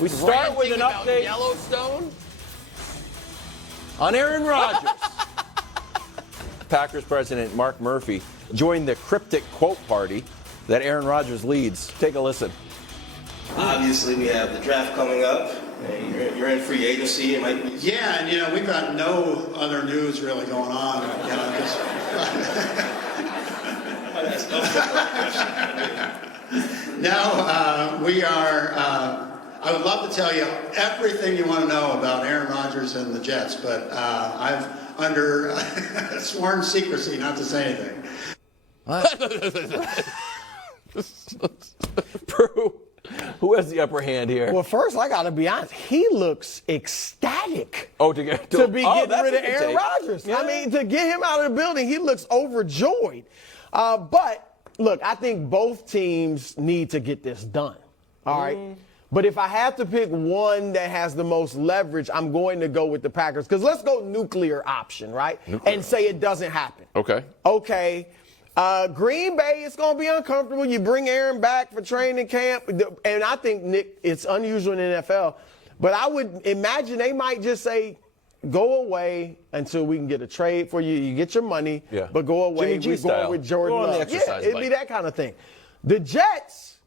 We start with an update Yellowstone on Aaron Rodgers. Packers president Mark Murphy joined the cryptic quote party that Aaron Rodgers leads. Take a listen. Obviously, we have the draft coming up. You're in free agency. It might be. Yeah, and we've got no other news really going on. Now we are. I would love to tell you everything you want to know about Aaron Rodgers and the Jets, but I've under sworn secrecy not to say anything. Prue, who has the upper hand here? Well, first, I got to be honest. He looks ecstatic to be getting rid of Aaron take. Rodgers. Yeah. I mean, to get him out of the building, he looks overjoyed. But, look, I think both teams need to get this done. All right? But if I have to pick one that has the most leverage, I'm going to go with the Packers. Because let's go nuclear option, right? And say it doesn't happen. Okay. Green Bay, it's going to be uncomfortable. You bring Aaron back for training camp. And I think, Nick, it's unusual in the NFL. But I would imagine they might just say, go away until we can get a trade for you. You get your money, but go away. Jimmy G We're going style. with Jordan Go on the Love. exercise It'd bike. be that kind of thing. The Jets,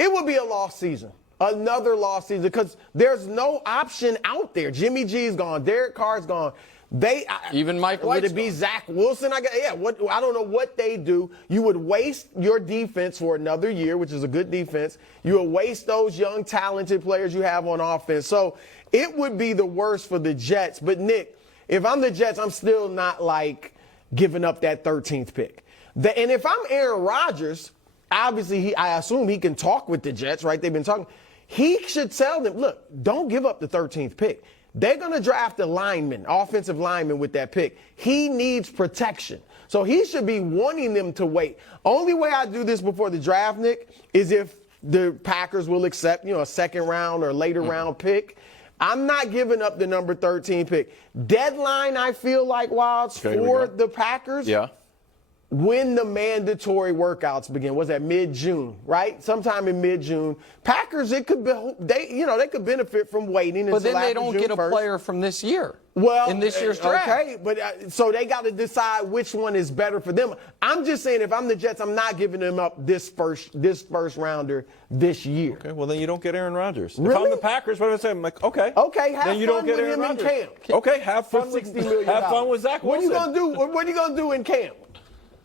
it would be a lost season. Another lost season because there's no option out there. Jimmy G's gone. Derek Carr's gone. Even Mike White's Would it be gone. Zach Wilson? I don't know what they do. You would waste your defense for another year, which is a good defense. You would waste those young, talented players you have on offense. So it would be the worst for the Jets. But, Nick, if I'm the Jets, I'm still not, giving up that 13th pick. And if I'm Aaron Rodgers, obviously I assume he can talk with the Jets, right? They've been talking. He should tell them, look, don't give up the 13th pick. They're going to draft a lineman, offensive lineman with that pick. He needs protection. So he should be wanting them to wait. Only way I do this before the draft, Nick, is if the Packers will accept, a second round or later round pick. I'm not giving up the number 13 pick. Deadline, I feel like, Wilds, for the Packers. Yeah. When the mandatory workouts begin, was that mid-June, right? Sometime in mid-June. Packers, it could be they could benefit from waiting until But then they after don't June get a 1st. player from this year. Well, in this year's draft. Okay, but so they got to decide which one is better for them. I'm just saying, if I'm the Jets, I'm not giving them up this first rounder this year. Okay, well then you don't get Aaron Rodgers. Really? If I'm the Packers, what do I say? I'm like, okay. Okay, have then you fun don't get with Aaron him in Rodgers. camp. Okay, have fun For with $60 million. Have fun with Zach Wilson. What are you gonna do in camp?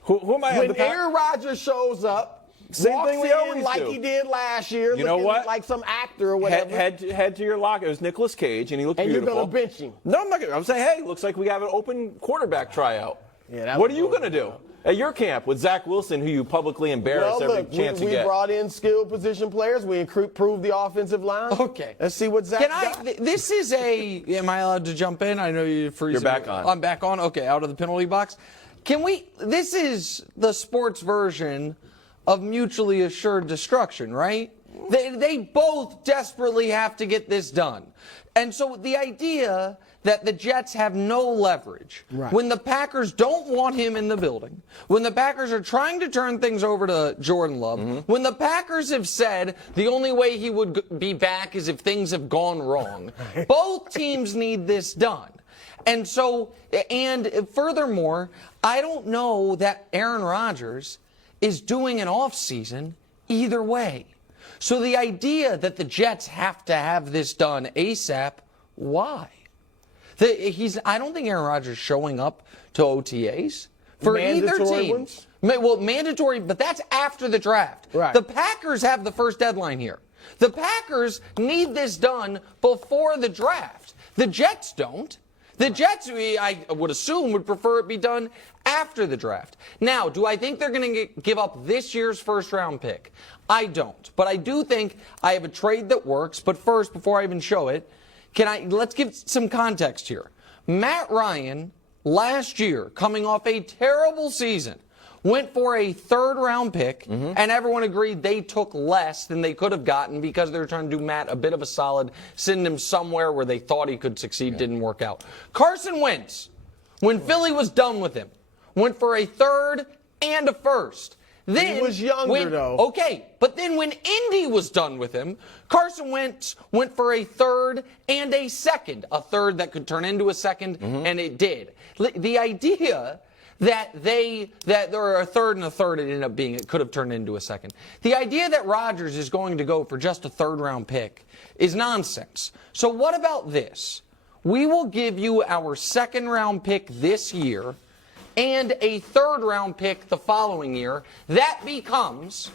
Who am I? When Aaron Rodgers shows up, Same walks thing we in always like do. he did last year, You know looking what? like some actor or whatever. Head to your locker. It was Nicolas Cage, and he looked And beautiful. you're gonna bench him. No, I'm not gonna. I'm saying, hey, looks like we have an open quarterback tryout. Yeah, what are you gonna do at your camp with Zach Wilson, who you publicly embarrass every chance you we get? brought in skilled position players. We improved the offensive line. Okay. Let's see what Zach got. This is am I allowed to jump in? I know you're freezing. You're back on. I'm back on. Okay, out of the penalty box. This is the sports version of mutually assured destruction, right? They both desperately have to get this done. And so the idea that the Jets have no leverage, when the Packers don't want him in the building, when the Packers are trying to turn things over to Jordan Love, when the Packers have said the only way he would be back is if things have gone wrong, both teams need this done. And so, and furthermore, I don't know that Aaron Rodgers is doing an offseason either way. So the idea that the Jets have to have this done ASAP, why? I don't think Aaron Rodgers is showing up to OTAs for either Mandatory team. ones? Well, mandatory, but that's after the draft. Right. The Packers have the first deadline here. The Packers need this done before the draft. The Jets don't. The Jets, I would assume, would prefer it be done after the draft. Now, do I think they're going to give up this year's first-round pick? I don't. But I do think I have a trade that works. But first, before I even show it, let's give some context here. Matt Ryan, last year, coming off a terrible season, went for a third-round pick, and everyone agreed they took less than they could have gotten because they were trying to do Matt a bit of a solid, send him somewhere where they thought he could succeed, didn't work out. Carson Wentz, when Philly was done with him, went for a third and a first. Then, he was younger, though. Okay, but then when Indy was done with him, Carson Wentz went for a third and a second. A third that could turn into a second, and it did. The idea that there were a third and a third, it could have turned into a second. The idea that Rodgers is going to go for just a third-round pick is nonsense. So what about this? We will give you our second-round pick this year and a third-round pick the following year. That becomes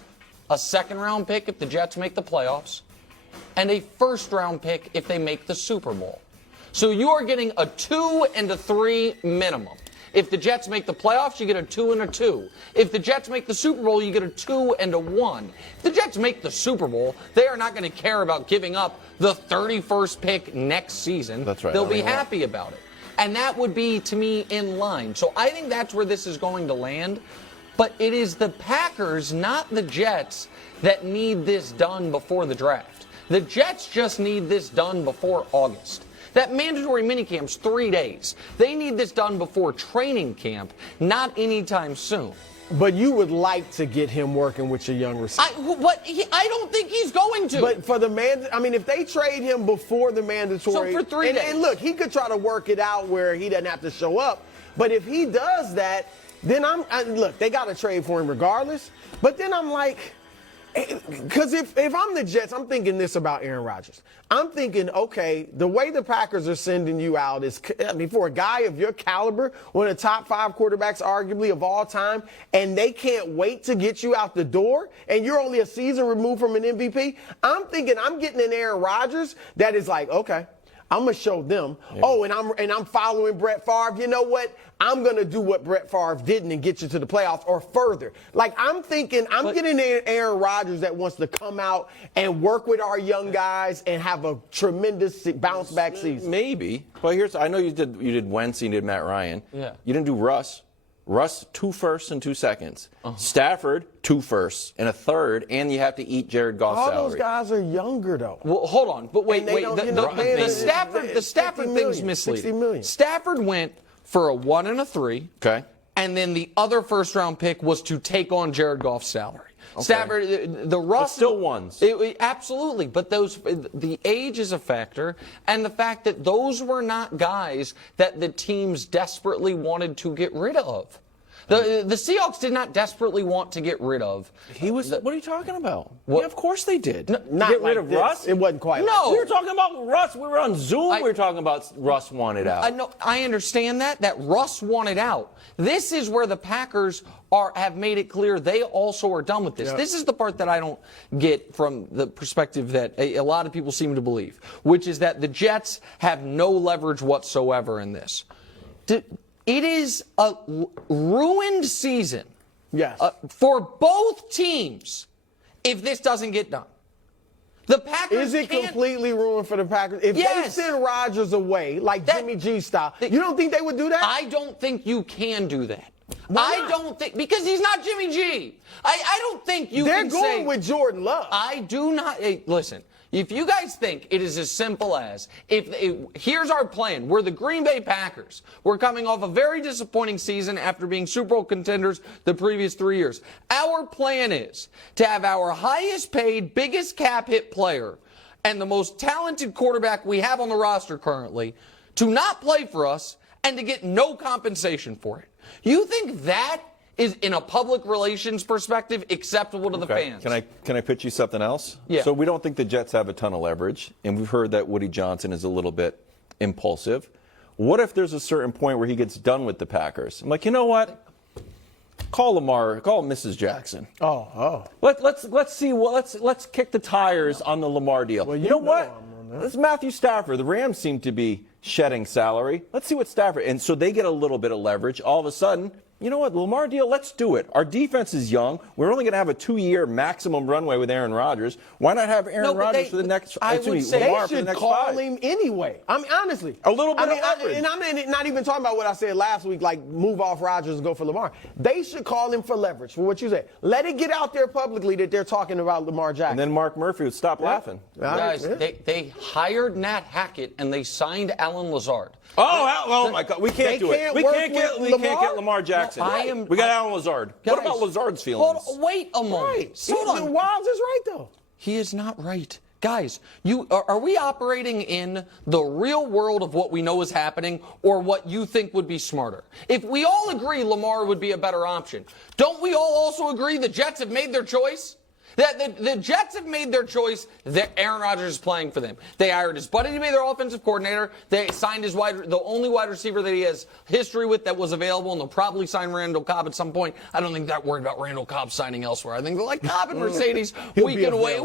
a second-round pick if the Jets make the playoffs and a first-round pick if they make the Super Bowl. So you are getting a 2 and a 3 minimum. If the Jets make the playoffs, you get a 2 and a 2. If the Jets make the Super Bowl, you get a 2 and a 1. If the Jets make the Super Bowl, they are not going to care about giving up the 31st pick next season. That's right. They'll be happy about it. And that would be, to me, in line. So I think that's where this is going to land. But it is the Packers, not the Jets, that need this done before the draft. The Jets just need this done before August. That mandatory minicamp's 3 days. They need this done before training camp, not anytime soon. But you would like to get him working with your young receiver. I don't think he's going to. But for the if they trade him before the mandatory. So for 3 days. And look, he could try to work it out where he doesn't have to show up. But if he does that, then look, they got to trade for him regardless. But then I'm like, because if I'm the Jets, I'm thinking this about Aaron Rodgers. I'm thinking, okay, the way the Packers are sending you out is, for a guy of your caliber, one of the top 5 quarterbacks arguably of all time, and they can't wait to get you out the door, and you're only a season removed from an MVP, I'm thinking I'm getting an Aaron Rodgers that is like, okay, I'm going to show them. Yeah. Oh, and I'm following Brett Favre. You know what? I'm going to do what Brett Favre didn't and get you to the playoffs or further. Like, I'm thinking getting an Aaron Rodgers that wants to come out and work with our young guys and have a tremendous bounce-back season. Maybe. But I know you did Wentz, you did Matt Ryan. Yeah. You didn't do Russ. Russ, 2 firsts and 2 seconds. Stafford, 2 firsts and a third, and you have to eat Jared Goff's salary. All those guys are younger, though. Well, hold on. But wait. The Stafford thing's misleading. 60 million. Stafford went for a 1 and a 3. Okay. And then the other first-round pick was to take on Jared Goff's salary. Okay. Stafford, the Russ, but still ones. Absolutely, but the age is a factor, and the fact that those were not guys that the teams desperately wanted to get rid of. The Seahawks did not desperately want to get rid of. What are you talking about? Yeah, of course they did. Not get like rid of this. Russ? It wasn't quite. No. Like We were talking about Russ. We were on Zoom. We were talking about Russ wanted out. I understand that Russ wanted out. This is where the Packers have made it clear they also are done with this. Yeah. This is the part that I don't get from the perspective that a lot of people seem to believe, which is that the Jets have no leverage whatsoever in this. It is a ruined season for both teams if this doesn't get done. The Packers Is it completely ruined for the Packers? If they send Rodgers away, like Jimmy G style, you don't think they would do that? I don't think you can do that. Why not? I don't think, because he's not Jimmy G. I don't think you They're can going say, with Jordan Love. I do not. Hey, listen, if you guys think it is as simple as, here's our plan. We're the Green Bay Packers. We're coming off a very disappointing season after being Super Bowl contenders the previous 3 years. Our plan is to have our highest paid, biggest cap hit player and the most talented quarterback we have on the roster currently to not play for us and to get no compensation for it. You think that is, in a public relations perspective, acceptable to the fans? Can I pitch you something else? Yeah. So we don't think the Jets have a ton of leverage, and we've heard that Woody Johnson is a little bit impulsive. What if there's a certain point where he gets done with the Packers? I'm like, you know what? Call Lamar. Call Mrs. Jackson. Let's see. Let's kick the tires on the Lamar deal. Well, you know what? This is Matthew Stafford. The Rams seem to be shedding salary. Let's see what Stafford. And so they get a little bit of leverage. All of a sudden, you know what, Lamar deal, let's do it. Our defense is young. We're only going to have a 2-year maximum runway with Aaron Rodgers. Why not have Aaron Rodgers for the next? I would say they should call him anyway. I mean, honestly, a little bit of leverage. And I'm not even talking about what I said last week, like move off Rodgers and go for Lamar. They should call him for leverage, for what you said. Let it get out there publicly that they're talking about Lamar Jackson. And then Mark Murphy would stop laughing. Guys, they hired Nat Hackett and they signed Alan Lazard. Oh my God, we can't do it. can't We work can't get with Lamar Jackson. We got Alan Lazard. What about Lazard's feelings? Wait a moment. Right. Hold on. Wiles is right, though. He is not right. Guys, are we operating in the real world of what we know is happening or what you think would be smarter? If we all agree Lamar would be a better option, don't we all also agree the Jets have made their choice? That the Jets have made their choice that Aaron Rodgers is playing for them. They hired his buddy to be their offensive coordinator. They signed the only wide receiver that he has history with that was available, and they'll probably sign Randall Cobb at some point. I don't think they're worried about Randall Cobb signing elsewhere. I think they're like Cobb and Mercedes. We can wait.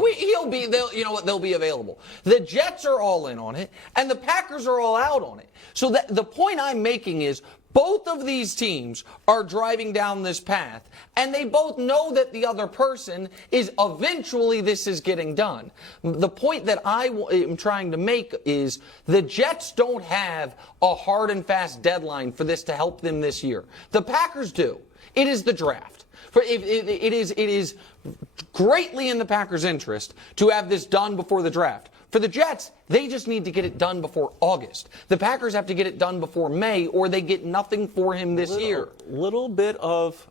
They'll be available. The Jets are all in on it, and the Packers are all out on it. So the point I'm making is, both of these teams are driving down this path, and they both know that the other person is eventually this is getting done. The point that I am trying to make is the Jets don't have a hard and fast deadline for this to help them this year. The Packers do. It is the draft. It is greatly in the Packers' interest to have this done before the draft. For the Jets, they just need to get it done before August. The Packers have to get it done before May, or they get nothing for him this year. Little bit of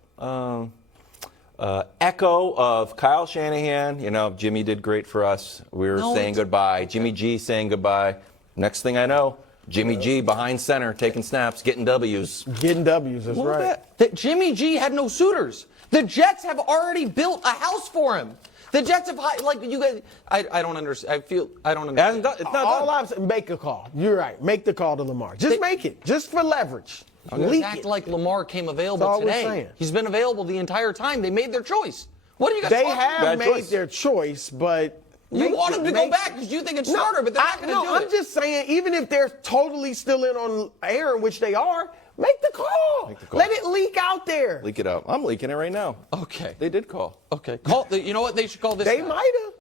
echo of Kyle Shanahan. You know, Jimmy did great for us. We're saying goodbye. Jimmy G saying goodbye. Next thing I know, Jimmy G behind center, taking snaps, getting W's. Getting W's, that's right. That Jimmy G had no suitors. The Jets have already built a house for him. The Jets have, like, you guys, I don't understand. I don't understand. It's not All done. I'm saying, make a call. You're right. Make the call to Lamar. Just make it. Just for leverage. Leak Act it. like Lamar came available That's all we're today. saying. He's been available the entire time. They made their choice. What are you guys They talking about? have Bad made choice. their choice, but You want them to go back because you think it's smarter, but they're not going to do it. I'm just saying, even if they're totally still in on Aaron, which they are, make the call. Make the call. Let it leak out there. Leak it out. I'm leaking it right now. Okay. They did call. Okay. You know what? They should call this They guy. might have.